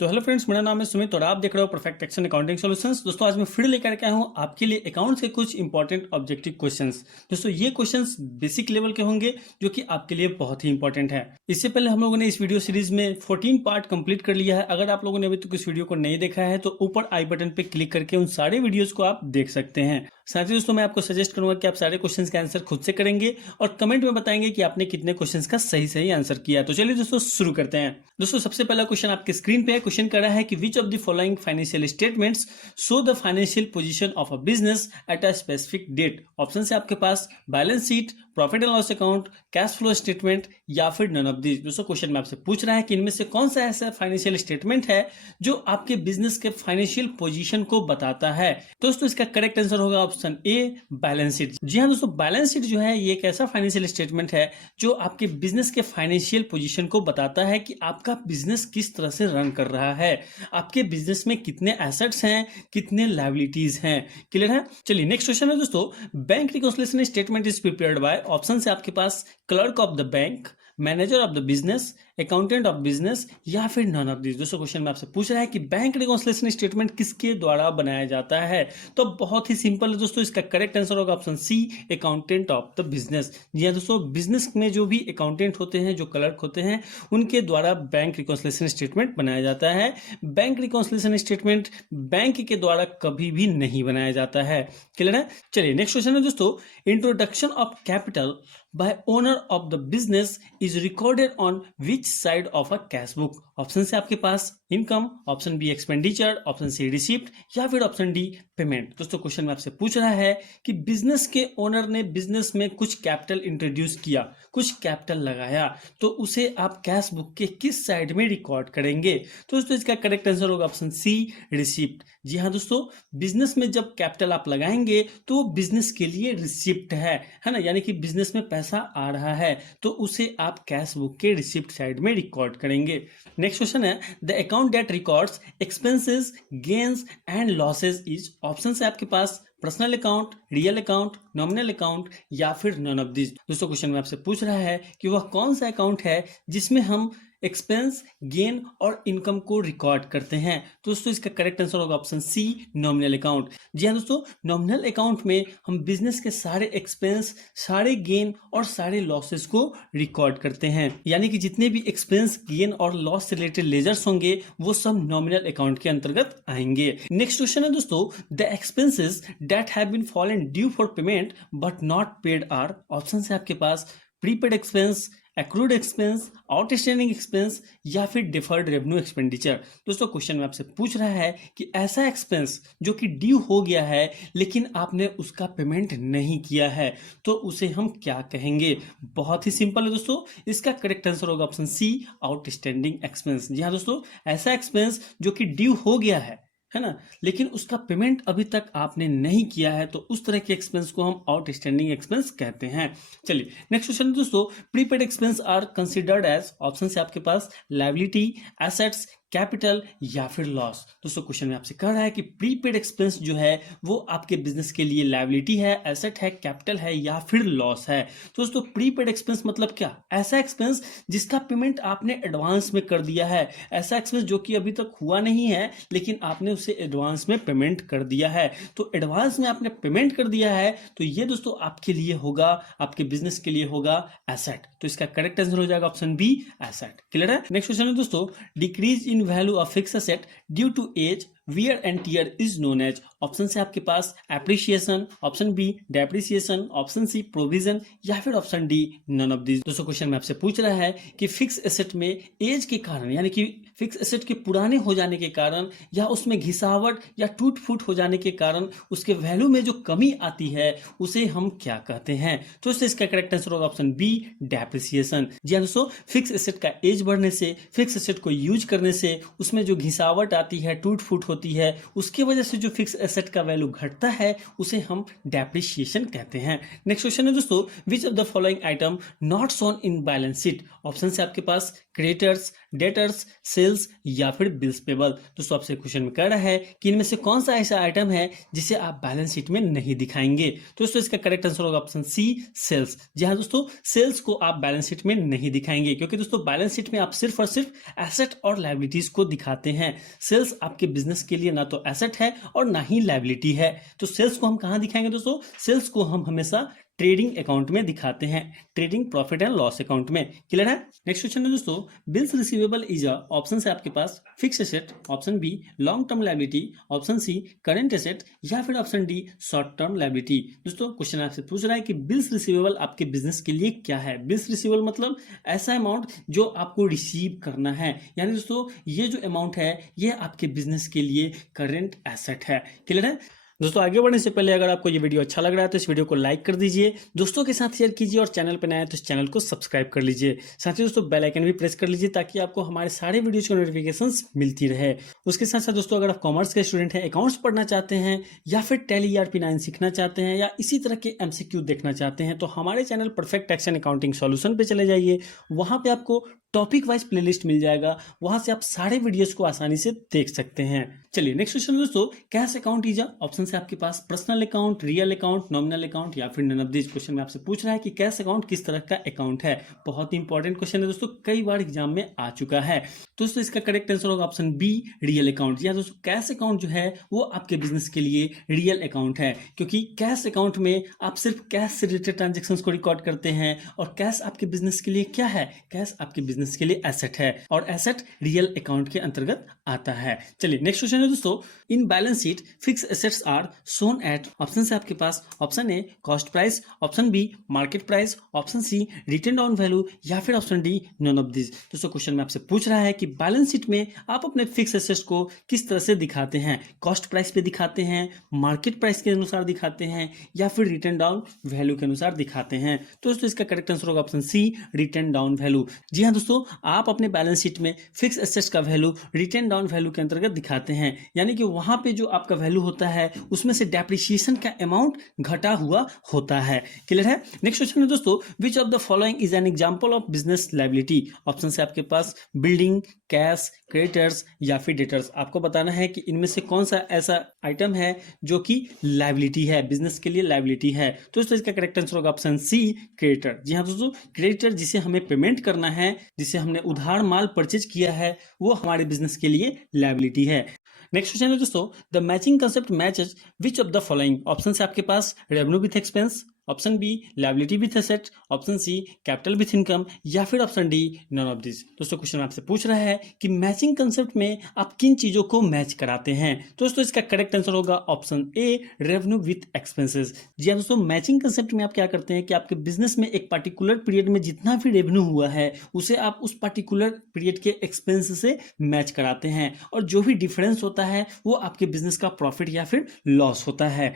तो hello friends, मेरा नाम है सुमित और आप देख रहे हो परफेक्ट एक्शन अकाउंटिंग सॉल्यूशंस। दोस्तों आज मैं फिर लेकर के आया हूँ आपके लिए अकाउंट्स के कुछ इंपॉर्टेंट ऑब्जेक्टिव क्वेश्चंस। दोस्तों ये क्वेश्चंस बेसिक लेवल के होंगे जो कि आपके लिए बहुत ही इंपॉर्टेंट है। इससे पहले हम लोगों ने इस वीडियो सीरीज में 14 पार्ट कंप्लीट कर लिया है। अगर आप लोगों ने अभी तक इस वीडियो को नहीं देखा है तो ऊपर आई बटन पे क्लिक करके उन सारे वीडियोज को आप देख सकते हैं। साथ ही दोस्तों मैं आपको सजेस्ट करूंगा कि आप सारे क्वेश्चंस के आंसर खुद से करेंगे और कमेंट में बताएंगे कि आपने कितने क्वेश्चंस का सही सही आंसर किया। तो चलिए दोस्तों शुरू करते हैं। दोस्तों सबसे पहला क्वेश्चन आपके स्क्रीन पे है। क्वेश्चन कर रहा है कि which of the following financial statements show the financial position of a business at a specific date. Option है आपके पास balance sheet, profit and loss account, cash flow statement या फिर नन ऑफ दीज। दोस्तों क्वेश्चन में आपसे पूछ रहा है कि इनमें से कौन सा ऐसा फाइनेंशियल स्टेटमेंट है जो आपके बिजनेस के फाइनेंशियल पोजीशन को बताता है। दोस्तों इसका करेक्ट आंसर होगा ऑप्शन ए, बैलेंस शीट। जी हाँ दोस्तों, बैलेंस शीट जो है ये एक ऐसा फाइनेंशियल स्टेटमेंट है जो आपके बिजनेस के फाइनेंशियल पोजीशन को बताता है कि आपका बिजनेस किस तरह से रन कर रहा है, आपके बिजनेस में कितने एसेट्स हैं, कितने लायबिलिटीज हैं। क्लियर है? चलिए नेक्स्ट क्वेश्चन है दोस्तों, bank reconciliation statement is prepared by. Option है आपके पास clerk of the bank, manager of the business, accountant of business या फिर नन ऑफ दिस। दोस्तों क्वेश्चन में आपसे पूछ रहा है कि बैंक रिकॉन्सिलिएशन स्टेटमेंट किसके द्वारा बनाया जाता है। तो बहुत ही सिंपल है दोस्तों, इसका करेक्ट आंसर होगा option C, accountant of the business. जी हाँ दोस्तों, बिजनेस में जो भी अकाउंटेंट होते हैं, जो क्लर्क होते हैं, उनके द्वारा बैंक रिकॉन्सिलिएशन स्टेटमेंट बनाया जाता है। बैंक रिकॉन्सिलिएशन स्टेटमेंट बैंक के द्वारा कभी भी नहीं बनाया जाता है। क्लियर है? चलिए नेक्स्ट क्वेश्चन है दोस्तों, introduction of capital by owner of the business is recorded on which side of a cash book। Option से आपके पास income, option B expenditure, option C receipt या फिर ऑप्शन डी पेमेंट। दोस्तों क्वेश्चन में आपसे पूछ रहा है कि बिजनेस के ओनर ने बिजनेस में कुछ कैपिटल इंट्रोड्यूस किया, कुछ कैपिटल लगाया, तो उसे आप कैश बुक के किस साइड में रिकॉर्ड करेंगे। तो दोस्तों इसका करेक्ट आंसर होगा ऑप्शन सी, रिसिप्ट। जी हाँ दोस्तों, बिजनेस में जब कैपिटल आप लगाएंगे तो बिजनेस के लिए रिसिप्ट है ना, यानी कि बिजनेस में पैसा आ रहा है तो उसे आप कैश बुक के रिसिप्ट साइड में रिकॉर्ड करेंगे। नेक्स्ट क्वेश्चन है, the account that records expenses, gains and losses is. Option है आपके पास personal account, real account, nominal account या फिर नन ऑफ दिस। दोस्तों क्वेश्चन में आपसे पूछ रहा है कि वह कौन सा अकाउंट है जिसमें हम एक्सपेंस, गेन और इनकम को रिकॉर्ड करते हैं। तो दोस्तों इसका करेक्ट आंसर होगा ऑप्शन सी, नॉमिनल अकाउंट। जी हाँ दोस्तों, नॉमिनल अकाउंट में हम बिजनेस के सारे एक्सपेंस, सारे गेन और सारे लॉसेस को रिकॉर्ड करते हैं, यानी कि जितने भी एक्सपेंस, गेन और लॉस से रिलेटेड लेजर्स होंगे वो सब नॉमिनल अकाउंट के अंतर्गत आएंगे। नेक्स्ट क्वेश्चन है दोस्तों, the expenses that have been fallen due for payment but not paid are. Option है आपके पास prepaid expense, accrued expense, outstanding expense या फिर डिफर्ड रेवेन्यू एक्सपेंडिचर। दोस्तों क्वेश्चन में आपसे पूछ रहा है कि ऐसा एक्सपेंस जो कि ड्यू हो गया है लेकिन आपने उसका पेमेंट नहीं किया है तो उसे हम क्या कहेंगे। बहुत ही सिंपल है दोस्तों, इसका करेक्ट आंसर होगा ऑप्शन सी, आउटस्टैंडिंग एक्सपेंस। जी हाँ दोस्तों, ऐसा एक्सपेंस जो कि ड्यू हो गया है ना, लेकिन उसका पेमेंट अभी तक आपने नहीं किया है तो उस तरह के एक्सपेंस को हम आउटस्टैंडिंग एक्सपेंस कहते हैं। चलिए नेक्स्ट क्वेश्चन दोस्तों, prepaid expense are considered as. Option से आपके पास लायबिलिटी, एसेट्स, कैपिटल या फिर लॉस। दोस्तों क्वेश्चन में आपसे कह रहा है कि प्रीपेड एक्सपेंस जो है वो आपके बिजनेस के लिए लायबिलिटी है, एसेट है, कैपिटल है या फिर लॉस है। तो दोस्तों प्रीपेड एक्सपेंस मतलब क्या? ऐसा एक्सपेंस जिसका पेमेंट आपने एडवांस में कर दिया है, ऐसा एक्सपेंस जो कि अभी तक हुआ नहीं है लेकिन आपने उसे एडवांस में पेमेंट कर दिया है। तो एडवांस में आपने पेमेंट कर दिया है तो ये दोस्तों आपके लिए होगा, आपके बिजनेस के लिए होगा एसेट। तो इसका करेक्ट आंसर हो जाएगा ऑप्शन बी, एसेट। क्लियर है? नेक्स्ट क्वेश्चन है दोस्तों, decrease in value of fixed asset due to age, wear and tear is known as। Option से आपके पास appreciation, option B depreciation, option C provision या फिर option D none of this. दोस्तों question में आपसे पूछ रहा है कि फिक्स एसेट में एज के कारण, यानी कि फिक्स एसेट के पुराने हो जाने के कारण या उसमें घिसावट या टूट फूट हो जाने के कारण उसके वैल्यू में जो कमी आती है उसे हम क्या कहते हैं। तो इसका करेक्ट आंसर होगा ऑप्शन बी, डेप्रिसिएशन। जी हाँ दोस्तों, फिक्स एसेट का एज बढ़ने से, फिक्स एसेट को यूज करने से उसमें जो घिसावट आती है, टूट फूट होती है, उसके वजह से जो फिक्स एसेट का वैल्यू घटता है उसे हम डेप्रिसिएशन कहते हैं। नेक्स्ट क्वेश्चन है दोस्तों, which of the following item not shown in balance sheet. Option से आपके पास क्रेडिटर्स, डेटर्स, सेल्स या फिर बिल्स पेबल। दोस्तों आपसे क्वेश्चन में कह रहा है कि इनमें से कौन सा ऐसा आइटम है जिसे आप बैलेंस शीट में नहीं दिखाएंगे। तो दोस्तों इसका करेक्ट आंसर होगा ऑप्शन सी, सेल्स। जी हाँ दोस्तों, सेल्स को आप बैलेंस शीट में नहीं दिखाएंगे, क्योंकि दोस्तों बैलेंस शीट में आप सिर्फ और सिर्फ एसेट और लायबिलिटीज को दिखाते हैं। सेल्स आपके बिजनेस के लिए ना तो एसेट है और ना ही लायबिलिटी है। तो सेल्स को हम कहां दिखाएंगे दोस्तों? सेल्स को हम हमेशा ट्रेडिंग अकाउंट में दिखाते हैं, trading profit and loss account में। क्लियर है? नेक्स्ट क्वेश्चन है दोस्तों, bills receivable is a, option है आपके पास fix asset, option B long term liability, option C current asset, या फिर option D short term liability. दोस्तों क्वेश्चन आपसे पूछ रहा है कि बिल्स रिसीवेबल आपके बिजनेस के लिए क्या है। बिल्स रिसीवेबल मतलब ऐसा अमाउंट जो आपको रिसीव करना है, यानी दोस्तों ये जो अमाउंट है ये आपके बिजनेस के लिए करंट एसेट है। क्लियर है? दोस्तों आगे बढ़ने से पहले अगर आपको ये वीडियो अच्छा लग रहा है तो इस वीडियो को लाइक कर दीजिए, दोस्तों के साथ शेयर कीजिए और चैनल पर नया है तो इस चैनल को सब्सक्राइब कर लीजिए। साथ ही दोस्तों बेल आइकन भी प्रेस कर लीजिए ताकि आपको हमारे सारे वीडियोज की नोटिफिकेशंस मिलती रहे। उसके साथ साथ दोस्तों अगर आप कॉमर्स के स्टूडेंट हैं, अकाउंट्स पढ़ना चाहते हैं या फिर टैली ERP 9 सीखना चाहते हैं या इसी तरह के MCQ देखना चाहते हैं तो हमारे channel perfect tax and accounting solution पे चले जाइए। वहां पे आपको टॉपिक वाइज प्लेलिस्ट मिल जाएगा, वहां से आप सारे वीडियोस को आसानी से देख सकते हैं। चलिए नेक्स्ट क्वेश्चन दोस्तों, कैश अकाउंट इज ऑप्शन से आपके पास personal account, real account, nominal account या फिर नन ऑफ दिस। क्वेश्चन में आपसे पूछ रहा है कि कैश अकाउंट किस तरह का अकाउंट है। बहुत ही इंपॉर्टेंट क्वेश्चन है दोस्तों, कई बार एग्जाम में आ चुका है। दोस्तों इसका करेक्ट आंसर होगा ऑप्शन बी, रियल अकाउंट। या दोस्तों कैश अकाउंट जो है वो आपके बिजनेस के लिए रियल अकाउंट है, क्योंकि कैश अकाउंट में आप सिर्फ कैश से रिलेटेड ट्रांजेक्शंस को रिकॉर्ड करते हैं और कैश आपके बिजनेस के लिए क्या है? कैश आपके बिजनेस के लिए एसेट है और एसेट रियल अकाउंट के अंतर्गत आता है। चलिए नेक्स्ट क्वेश्चन है दोस्तों, in balance sheet fix assets are shown at, option से आपके पास option A cost price, option B market price, option C written down value या फिर option D none of this. दोस्तों क्वेश्चन में आपसे पूछ रहा है कि बैलेंस शीट में आप अपने फिक्स एसेट्स को किस तरह से दिखाते हैं? कॉस्ट प्राइस पे दिखाते हैं, मार्केट प्राइस के अनुसार दिखाते हैं या फिर रिटन डाउन वैल्यू के अनुसार दिखाते हैं? तो दोस्तों इसका करेक्ट आंसर होगा option C, written down value. जी हाँ दोस्तों, आप अपने बैलेंस शीट में फिक्स एसेट्स का वैल्यू रिटन डाउन वैल्यू के अंतर्गत दिखाते हैं, यानी कि वहां पे जो आपका वैल्यू होता है उसमें से डेप्रिसिएशन का अमाउंट घटा हुआ होता है। क्लियर है? नेक्स्ट क्वेश्चन है दोस्तों, which of the following is an example of business liability. Option से आपके पास बिल्डिंग, कैश, क्रेडिटर्स या फिर डेटर्स। आपको बताना है कि इनमें से कौन सा ऐसा आइटम है जो कि लायबिलिटी है, बिजनेस के लिए लायबिलिटी है। तो दोस्तों इसका करेक्ट आंसर होगा ऑप्शन सी, क्रेडिटर। जी हाँ दोस्तों, क्रेडिटर जिसे हमें पेमेंट करना है, जिसे हमने उधार माल परचेज किया है, वो हमारे बिजनेस के लिए लायबिलिटी है। नेक्स्ट क्वेश्चन है दोस्तों, the matching concept matches which of the following. Option से आपके पास revenue with expense, option B liability with asset, option C capital with income या फिर option D none of this. दोस्तों क्वेश्चन आपसे पूछ रहा है कि मैचिंग कंसेप्ट में आप किन चीजों को मैच कराते हैं। तो दोस्तों इसका करेक्ट आंसर होगा option A, revenue with expenses. जी हाँ दोस्तों, मैचिंग कंसेप्ट में आप क्या करते हैं कि आपके बिजनेस में एक पर्टिकुलर पीरियड में जितना भी रेवेन्यू हुआ है उसे आप उस पर्टिकुलर पीरियड के एक्सपेंस से मैच कराते हैं और जो भी डिफरेंस होता है वो आपके बिजनेस का प्रॉफिट या फिर लॉस होता है।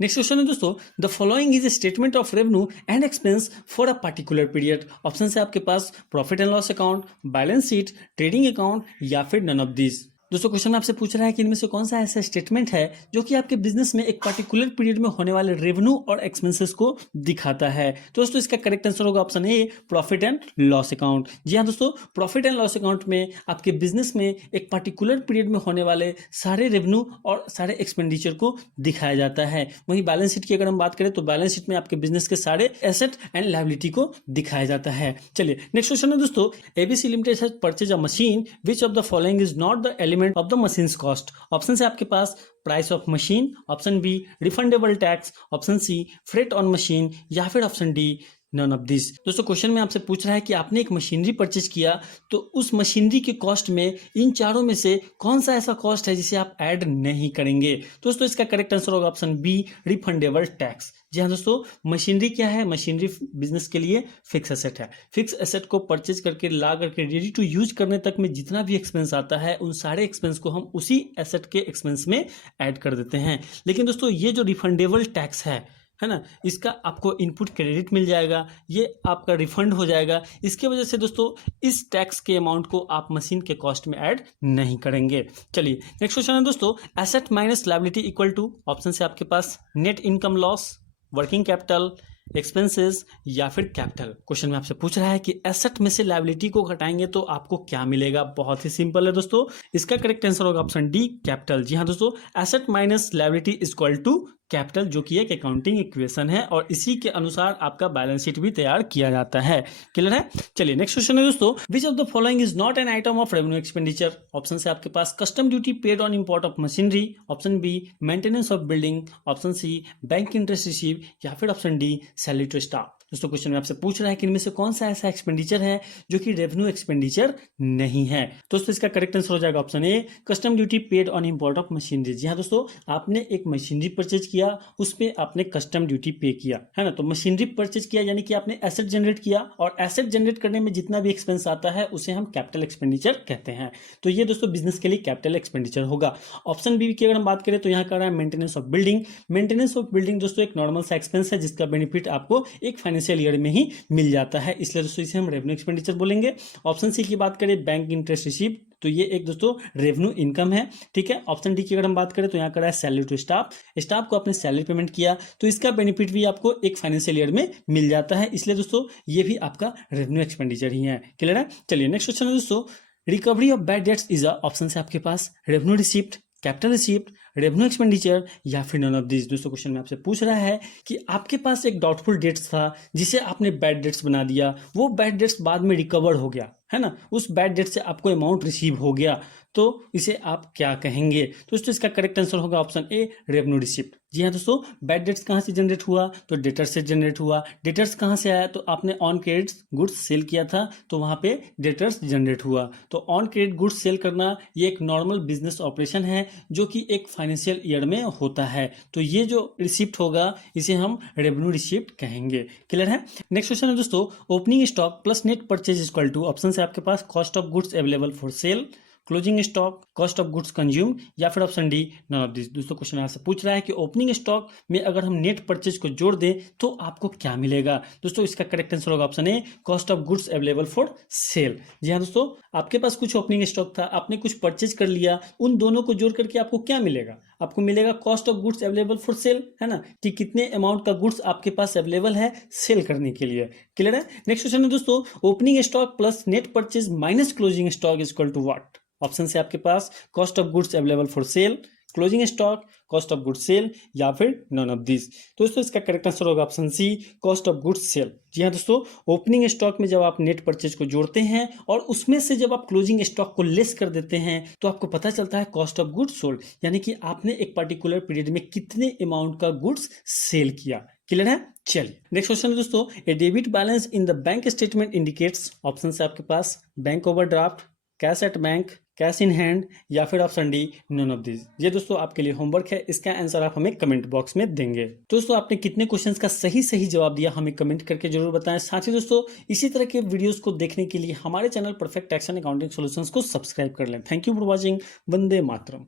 नेक्स्ट क्वेश्चन है दोस्तों, the following is a statement of revenue and expense for a particular period. Option से आपके पास profit and loss account, balance sheet, trading account या फिर नन ऑफ दिस। दोस्तों क्वेश्चन में आपसे पूछ रहा है कि इनमें से कौन सा ऐसा स्टेटमेंट है जो कि आपके बिजनेस में एक पर्टिकुलर पीरियड में होने वाले रेवेन्यू और एक्सपेंसेस को दिखाता है। तो दोस्तों इसका करेक्ट आंसर होगा option A, profit and loss account. जी हाँ दोस्तों, प्रॉफिट एंड लॉस अकाउंट में आपके बिजनेस में एक पर्टिकुलर पीरियड में होने वाले सारे रेवेन्यू और सारे एक्सपेंडिचर को दिखाया जाता है। वहीं बैलेंस शीट की अगर हम बात करें तो बैलेंस शीट में आपके बिजनेस के सारे एसेट एंड लायबिलिटी को दिखाया जाता है। चलिए नेक्स्ट क्वेश्चन है दोस्तों, ABC limited has purchase a machine which of the following is not the element of the machine cost. Option से आपके पास price of machine, option B refundable tax, option C freight on machine या फिर option D none of this. दोस्तों question में आपसे पूछ रहा है कि आपने एक मशीनरी परचेज किया तो उस मशीनरी के कॉस्ट में इन चारों में से कौन सा ऐसा कॉस्ट है जिसे आप ऐड नहीं करेंगे। दोस्तों इसका करेक्ट आंसर होगा ऑप्शन बी, रिफंडेबल टैक्स। जी हाँ दोस्तों, मशीनरी क्या है? मशीनरी बिजनेस के लिए फिक्स एसेट है। फिक्स एसेट को परचेज करके ला करके रेडी टू यूज करने तक में जितना भी एक्सपेंस आता है उन सारे एक्सपेंस को हम उसी एसेट के एक्सपेंस में ऐड कर देते हैं। लेकिन दोस्तों ये जो रिफंडेबल टैक्स है ना, इसका आपको इनपुट क्रेडिट मिल जाएगा, ये आपका रिफंड हो जाएगा। इसके वजह से दोस्तों इस टैक्स के अमाउंट को आप मशीन के कॉस्ट में ऐड नहीं करेंगे। चलिए नेक्स्ट क्वेश्चन है दोस्तों, asset minus liability equal to. Option से आपके पास net income loss, working capital, expenses या फिर कैपिटल। क्वेश्चन में आपसे पूछ रहा है कि एसेट में से लायबिलिटी को घटाएंगे तो आपको क्या मिलेगा। बहुत ही सिंपल है दोस्तों, इसका करेक्ट आंसर होगा ऑप्शन डी, कैपिटल। जी हाँ दोस्तों, asset minus liability is equal to capital, जो कि एक अकाउंटिंग इक्वेशन है और इसी के अनुसार आपका बैलेंस शीट भी तैयार किया जाता है। क्लियर है? चलिए नेक्स्ट क्वेश्चन है दोस्तों, which of the following is not an item of revenue expenditure. Option से आपके पास custom duty paid on import of machinery, option B maintenance of building, option C bank interest receive, या फिर option D salary to staff. दोस्तों question में आपसे पूछ रहा है कि इनमें से कौन सा ऐसा एक्सपेंडिचर है जो कि रेवेन्यू एक्सपेंडिचर नहीं है। दोस्तों इसका करेक्ट आंसर हो जाएगा option A, custom duty paid on import of machinery. जी हाँ दोस्तों, आपने एक मशीनरी परचेज किया, उसमें आपने कस्टम ड्यूटी पे किया है ना। तो मशीनरी परचेज किया यानी कि आपने एसेट जनरेट किया, और एसेट जनरेट करने में जितना भी एक्सपेंस आता है उसे हम कैपिटल एक्सपेंडिचर कहते हैं। तो ये दोस्तों बिजनेस के लिए कैपिटल एक्सपेंडिचर होगा। ऑप्शन बी की अगर हम बात करें तो यहाँ कर रहा है maintenance of building. Maintenance of building दोस्तों एक नॉर्मल सा एक्सपेंस है जिसका बेनिफिट आपको एक फाइनेंशियल ईयर में ही मिल जाता है, इसलिए दोस्तों इसे हम रेवेन्यू एक्सपेंडिचर बोलेंगे। ऑप्शन सी की बात करें बैंक इंटरेस्ट रिसीव, तो ये एक दोस्तों रेवेन्यू इनकम है। ठीक है, ऑप्शन डी की अगर हम बात करें तो यहाँ कर है सैलरी टू स्टाफ, स्टाफ को आपने सैलरी पेमेंट किया तो इसका बेनिफिट भी आपको एक फाइनेंशियल ईयर में मिल जाता है, इसलिए दोस्तों ये भी आपका रेवेन्यू एक्सपेंडिचर ही है। क्लियर है? चलिए नेक्स्ट क्वेश्चन है दोस्तों, recovery of bad debts is a, option से आपके पास revenue receipt, capital receipt, revenue expenditure, या फिर नन ऑफ दिस। दोस्तों क्वेश्चन में आपसे पूछ रहा है कि आपके पास एक डाउटफुल डेट्स था जिसे आपने बैड डेट्स बना दिया, वो बैड डेट्स बाद में रिकवर हो गया है ना, उस बैड डेट से आपको अमाउंट रिसीव हो गया, तो इसे आप क्या कहेंगे। तो दोस्तों इसका करेक्ट आंसर होगा ऑप्शन ए, रेवेन्यू रिसिप्ट। जी हाँ दोस्तों, बैड डेट्स कहाँ से जनरेट हुआ, तो डेटर्स से जनरेट हुआ। डेटर्स कहाँ से आया, तो आपने ऑन क्रेडिट गुड्स सेल किया था तो वहाँ पे डेटर्स जनरेट हुआ। तो ऑन क्रेडिट गुड्स सेल करना ये एक नॉर्मल बिजनेस ऑपरेशन है जो कि एक फाइनेंशियल ईयर में होता है, तो ये जो रिसिप्ट होगा इसे हम रेवेन्यू रिसिप्ट कहेंगे। क्लियर है? नेक्स्ट क्वेश्चन है दोस्तों, opening stock plus net purchase equal to, option से आपके पास cost of goods available for sale, closing stock, cost of goods consume, या फिर option D none of this. दोस्तों क्वेश्चन आपसे पूछ रहा है कि ओपनिंग स्टॉक में अगर हम नेट परचेज को जोड़ दें तो आपको क्या मिलेगा। दोस्तों इसका करेक्ट आंसर होगा option A, cost of goods available for sale. जी हाँ दोस्तों, आपके पास कुछ ओपनिंग स्टॉक था, आपने कुछ परचेज कर लिया, उन दोनों को जोड़ करके आपको क्या मिलेगा, आपको मिलेगा cost of goods available for cell, है ना, कि कितने अमाउंट का गुड्स आपके पास अवेलेबल है सेल करने के लिए। क्लियर है? नेक्स्ट क्वेश्चन है दोस्तों, opening stock plus net purchase minus closing stock is equal to what. Option से आपके पास cost of goods available for sale, closing stock, cost of goods sale, या फिर नन ऑफ दिस। दोस्तों इसका करेक्ट आंसर होगा option C, cost of goods sale. जी हाँ दोस्तों, ओपनिंग स्टॉक में जब आप नेट परचेज को जोड़ते हैं और उसमें से जब आप क्लोजिंग स्टॉक को लेस कर देते हैं तो आपको पता चलता है कॉस्ट ऑफ गुड्स सोल्ड, यानी कि आपने एक पर्टिकुलर पीरियड में कितने अमाउंट का गुड्स सेल किया। क्लियर है? चलिए नेक्स्ट क्वेश्चन है दोस्तों, a debit balance in the bank statement indicates, option से आपके पास bank overdraft, cash at bank, cash in hand, या फिर option D none of this. ये दोस्तों आपके लिए होमवर्क है, इसका आंसर आप हमें कमेंट बॉक्स में देंगे। दोस्तों आपने कितने क्वेश्चंस का सही जवाब दिया हमें कमेंट करके जरूर बताएं। साथ ही दोस्तों इसी तरह के वीडियोस को देखने के लिए हमारे channel perfect tax and accounting solutions को सब्सक्राइब कर लें। Thank you for watching. Vande Mataram.